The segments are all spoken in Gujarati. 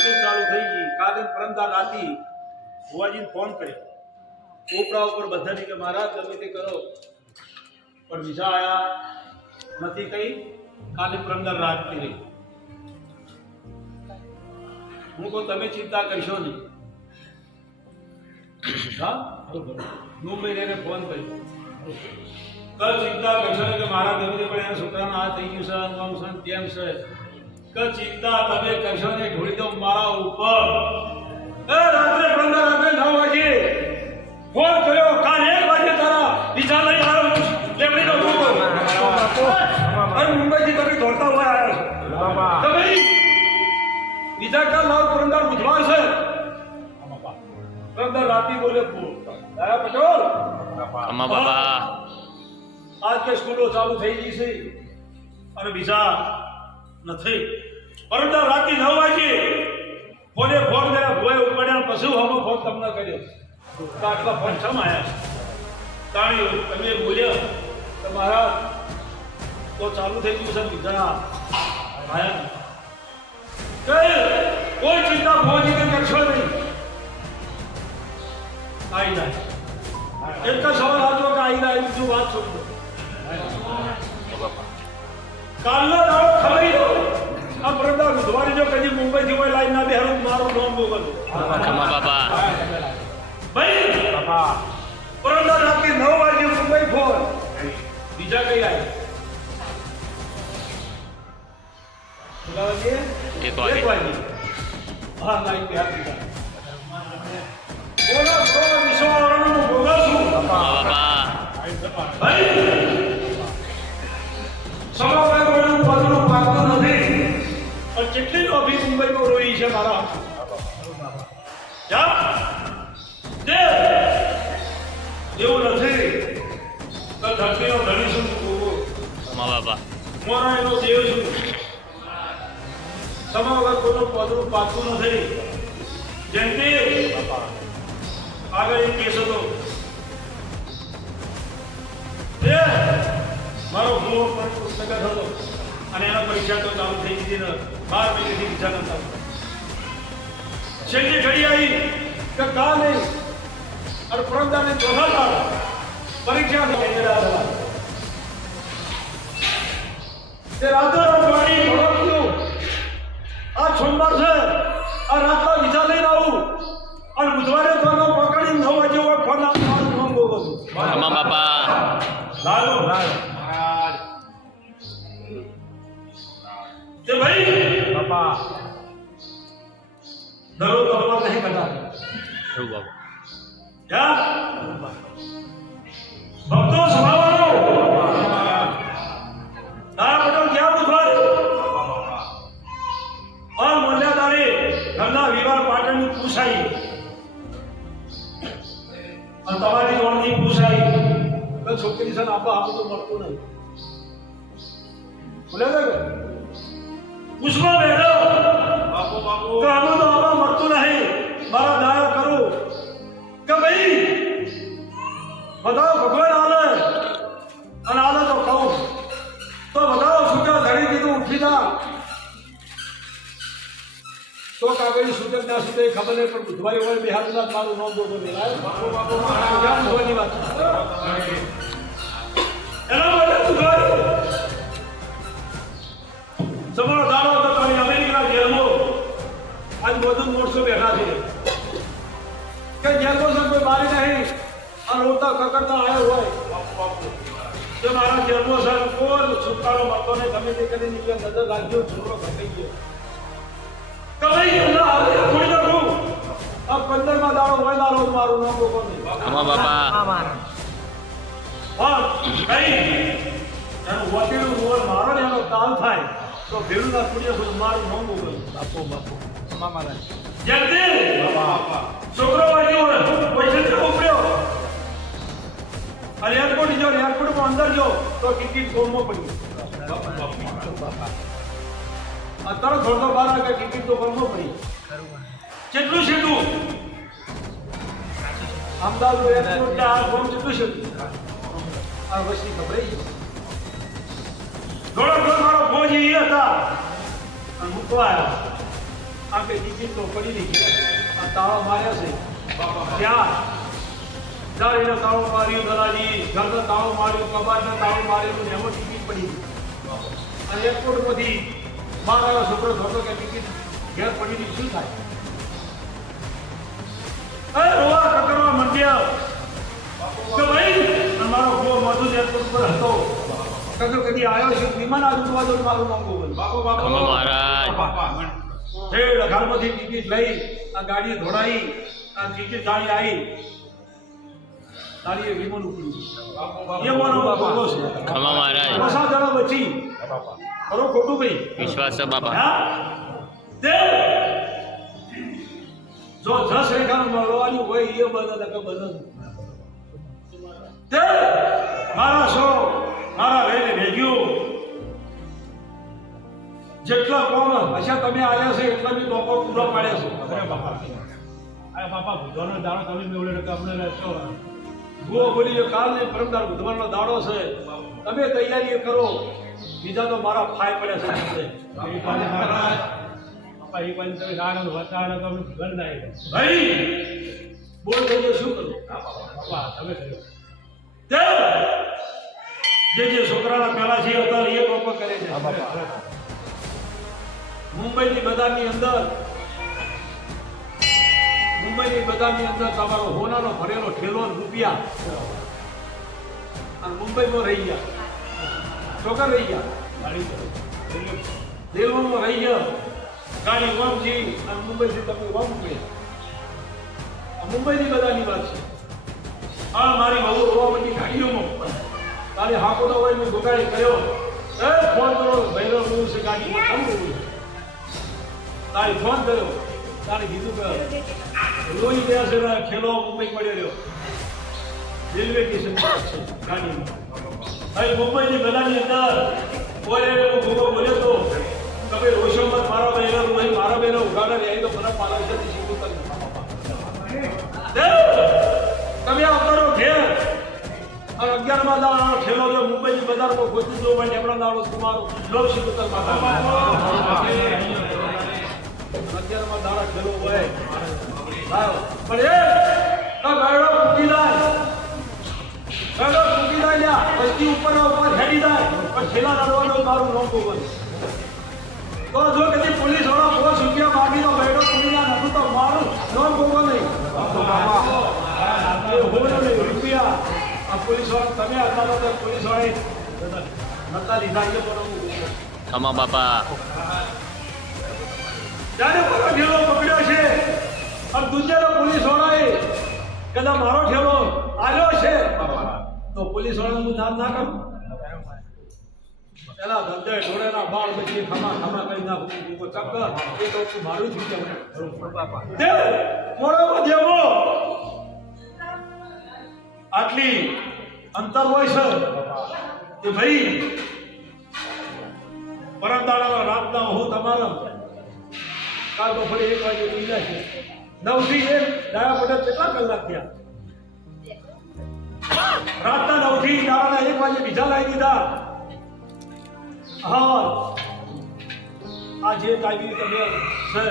જમીન ચાલુ થઈ ગઈ. કાલે પરમદા રાતી ભુવાજીને ફોન કર્યો. ઉપરા ઉપર બધાને કે મહારાજ ગમે તે કરો પણ વિઝા આયા નથી. કઈ કાલે પરમદા રાત કરી. હું કહું તમે ચિંતા કરશો નહીં. હા મુંબઈ એને ફોન કર્યો. કલ ચિંતા કરશો ને કે મારા ગમે તે પણ એના છોકરાનો આ થઈ ગયું છે, આમ છે તેમ છે. કે ચિંતા તમે કરશો ને ઢોળી દો મારા ઉપર. રાત્રે 9 વાગે ફોન કર્યો. કાલ 1 વાગે તારા વિઝા લઈ આવ્યો લેવડી દો તું. અરે મુંબઈથી તમે દોડતા હોય આવ્યા છો તમે વિઝા કા લાવ. પરમદાર બુધવાર છે. પરમદાર રાતી બોલે દાદા પટેલ અમા બાબા આજ કે સ્કૂલો ચાલુ થઈ ગઈ છે અને વિઝા નથી. પરમદાર રાતી 9 વાગે ફોન કર્યા. ભોય ઉપડ્યા પછી હમો ફોન તમને કર્યો. આટલા ફોન સમ આવ્યા તાણી તમે બોલ્યા કે મહારાજ તો ચાલુ થઈ ગયું છે વિઝા આયા. કોઈ ચિંતા ભોજી કે કરશો નહીં. આવી જાય એક જ સવાલ હતો કે આવી જાય બીજું વાત છોડી દો. કાલનો દાડો ખબર દો. આ પરમદાર બુધવારે જો કદી મુંબઈ થી કોઈ લાઈન ના બે હરું મારું નામ બોલો અમા બાબા ભાઈ બાબા. પરમદાર રાત્રે 9 વાગે મુંબઈ ફોન બીજા કઈ આવી 1 વાગે. હા લાઈન બે હાથ દીધા. બોલો બોલો વિશ્વાવરણનું ભોગવશું બાબા ભાઈ. સમાવાય કોઈનું પગલું પાકતું નથી. પણ કેટલી લોભી મુંબઈમાં રોઈ છે મારા. એવું નથી તો ધરતીનો ધણી છું અમા બાબા મોરા એનો દેવ છું. સમાવાય કોઈનું પગલું પાકતું નથી. જયંતિ આગળ એક કેસ હતો. મારો ગુનો પણ પુસ્તક હતો અને એના પરીક્ષા તો ચાલુ થઈ ગઈ ને 12 મહિનેથી વિઝા નતા. છેલ્લી ઘડી આવી કે કા નહીં અને પરમદાને ચોથા દાડ પરીક્ષા થઈ ગઈ. તે રાતે પાણી ભરવાનું. આ સોમવાર છે. આ રાતના વિઝા લઈને આવું અને બુધવારે તો પકડી 9 વાગે હોય ફોન આપવાનું નામ બોલું. અમા બાબા લાલો તે ભાઈ બાપા દરો તલવાર નહીં કરતા. શું બાબા ભક્તો સ્વભાવનો તારા પટેલ ક્યાં બુધવારે આ મોલ્યાદારે ઘરના વિવાહ પાટણની પૂછાઈ અને તમારી જોડની પૂછાઈ કે છોકરી છે આપવા આપું તો મળતું નહીં. બોલે કે પૂછવા બેઠો બાપુ બાપુ તો આનું તો આપવા મળતું નહીં. મારા દાયા કરું કે ભાઈ બધાઓ ભગવાન આલે અને આલે તો કહું તો બધાઓ સૂચન ધરી દીધું ઉઠી ના તો કાગળી સૂચન ના સુધી ખબર નહીં. પણ બુધવારે હોય બે હાથ મારું નામ બોલો બાપુ બાપુ બુધવાની વાત એના માટે બુધવારે તમારો દાડો હતો. તમે અમેરિકા જેલમાં આજ બધું મોટસો બેઠા છે કે જેલમાં છે કોઈ બારી નહીં આ રોતા કકડતા આવ્યો હોય જો મારા જેલમાં છે કોઈ છુટકારો મળતો નહીં. તમે તે કરી નીકળે નજર લાગ્યો છોકરો ઘટાઈ ગયો કઈ એમના હાથે છોડી નાખું. આ 15માં દાડો હોય દાડો મારું નામ બોલો નહીં. અમા બાબા હા કઈ એનું વકીલ રોલ મારો ને એનો તાલ થાય તો ભેળું ના છોડીએ મારું નામ બોલો બાપુ બાપુ મારા જલ્દી છોકરો વાગ્યો હોય પૈસા ઉપડ્યો અને એરપોર્ટ જો એરપોર્ટમાં અંદર જો તો ટિકિટ ફોર્મમાં પડી અત્યારે થોડો બહાર આવે ટિકિટ તો ફોર્મમાં પડી. કેટલું સીધું અમદાવાદ એરપોર્ટ આ ફોર્મ કેટલું સીધું આ વસ્તી ખબરાઈ ગઈ. મારો ફોજી હતા અને મૂકવા આવ્યા આ કે ટિકિટ તો પડી રહી આ તાળા માર્યા છે ત્યાં દાળીને તાળું માર્યું, દલાજી ઘરને તાળું માર્યું, કબાટને તાળું માર્યું ને એમાં ટિકિટ પડી ગઈ. અને એરપોર્ટમાંથી બહાર આવ્યો છોકરો ધોતો કે ટિકિટ ઘેર પડી ગઈ શું થાય? રોવા કકરવા મંડ્યા કે ભાઈ અમારો ગો મધુર એરપોર્ટ પર હતો કકર કદી આવ્યો છે વિમાન આજુબાજુ મારું નામ ગોગલ ખમા મહારાજ ઘરમાંથી ટિકિટ લઈ આ ગાડીએ દોડાઈ આ ટિકિટ ગાડી આવી ગાડીએ વિમાન ઉપડ્યું એ મારો બાપો છે ખમા મહારાજ પસા જણા બચી ખરો ખોટું ભાઈ વિશ્વાસ છે બાપા તે જો જસ રેખાનું મળવાનું હોય એ બધા કે બધા તે મારા સો મારા રહીને ભેગ્યો જેટલા કોમ હશે તમે આવ્યા છે એટલા બી ટોપો પૂરો પાડ્યા છે. અરે બાપા આ બાપા બુધવારનો દાડો તમે મેળવે એટલે અમને રહેશો ગુઓ બોલી જો કાલ ને પરમદાર બુધવારનો દાડો છે તમે તૈયારી કરો બીજા તો મારા ફાય પડ્યા છે. બાપા એ પાછી તમે ગાડો વચાડો તો અમને ઘર ના આવી ભાઈ બોલ દઈએ શું કરું બાપા તમે કર્યો તે જે છોકરાના પહેલા છે અત્યારે એ ટોપો કરે છે. મુંબઈની બજારની અંદર તમારો હોનાનો ભરેલો ઠેલો રૂપિયા અને મુંબઈમાં રહી ગયા છોકરા રહી ગયા રેલવેમાં રહી ગયા ગાડી વમજી અને મુંબઈથી તમે વમ ગયા મુંબઈની બજારની વાત છે. આ મારી બહુ રોવા બધી ગાડીઓમાં તારે હાકોતો હોય મેં દુકાને કર્યો ફોન કરો ભૈરવ હું છે ગાડીમાં કેમ કરવું તારે ફોન કર્યો તારે કીધું કે રોઈ ગયા છે ખેલો મુંબઈ પડ્યો રહ્યો રેલવે સ્ટેશન ગાડીમાં હવે મુંબઈની બધાની અંદર બોલે ગોગો બોલ્યો તો તમે રોશોમાં મારા બહેરા નહીં મારા બહેરા ઉઘાડા રહી તો મને પાલા છે શીખવું તમે આવતારો ઘેર અને 11માં દાડો ઠેલો જો મુંબઈની બજારમાં ગોતી જો ભાઈ એમનો દાડો તમારો લોક શીખુતર માતા 11માં દાડા ઠેલો હોય પણ એ ગાડો પૂકી જાય વસ્તી ઉપર હેડી જાય પણ ઠેલા દાડવાનો મારું નામ ગોગલ તો જો કદી પોલીસ વાળા 5 રૂપિયા માંગી તો બેડો પૂકી જાય નતું તો મારું નામ ગોગલ નહીં રૂપિયા આ પોલીસ વાળા તમે હતા તો પોલીસ વાળા નતા લીધા એ પણ ખમા બાપા ત્યારે મારો ઠેલો પકડ્યો છે અને દુનિયાનો પોલીસ વાળાએ કદા મારો ઠેલો આવ્યો છે તો પોલીસ વાળાનું નામ ના કરું પેલા ધંધે ઢોળેના બાળ પછી ખમા કરી નાખું ચક્કર એ તો મારું થઈ જાય મોડો દેવો આટલી અંતર હોય છે કે ભાઈ પરમદાડા રાતના હું તમારા કાલ તો ફરી 1 વાગે પી જાય છે 9 થી 1 ડાયા પટેલ કેટલા કલાક થયા રાતના 9 થી દાડાના 1 વાગે બીજા લાવી દીધા. હા આ જે ટાઈમ તમે છે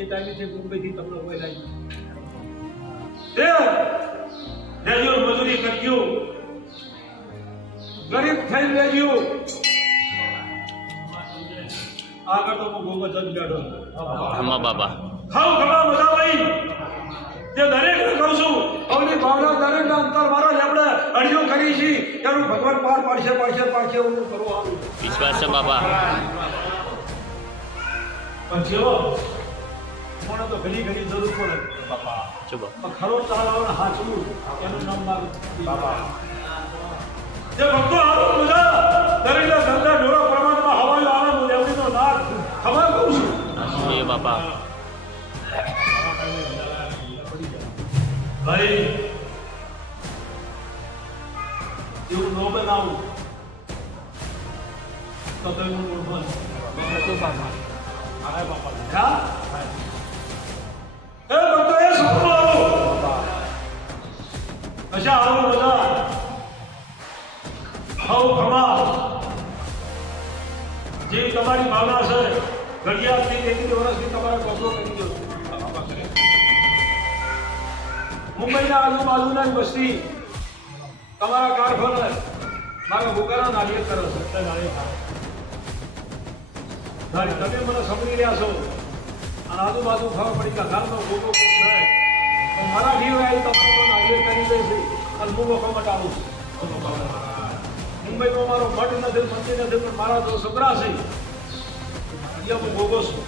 એ ટાઈમ મુંબઈથી તમને કોઈ લાવી રહેજો મજૂરી કરજો ગરીબ થઈ રહેજો આગળ તો હું ગોગો જજ બેઠો ખમા બાપા ખાવ ખમા બધા ભાઈ જે દરેકને કહું છું અવની ભાવના દરેકના અંતર મારા જ આપણે અરજીઓ કરી છે એનું ભગવાન પાર પાડશે હું કરવા આવું વિશ્વાસ છે બાપા પણ જેવો મને તો ઘણી જરૂર પડે બાપા ચુપ ખરો ચાલવાનો હાચવું એનું નામ મારું બાપા જે ભક્તો આવું બધા દરેકના ધંધા ઢોરો પ્રમાણમાં હવાયો આનંદ લેવડીનો નાદ ખબર કહું છું એ બાપા ભાઈ એવું ન બનાવું તો તમે ઓળખવાનું બાપા હા એ ભક્તો એ સપનું આવો અચ્છા આવો બધા ખાઓ ખમા જે તમારી ભાવના છે ઘડિયાળથી 1 વર્ષથી તમારા કપડો મુંબઈના આજુબાજુના જ વસ્તી તમારા કારખાને મારા ભૂકાના નાળિયેર કરો છો તમે મને સમજી રહ્યા છો અને આજુબાજુ ખબર પડી કે ઘરનો ભૂકો છે તો મારા ઘી આવી તમારો નાળિયેર કરી દે છે અને હું વખો મટાવું છું મુંબઈમાં મારો મઠ નથી મંદિર નથી પણ મારા જો છોકરા છે અહીંયા હું ભોગો છું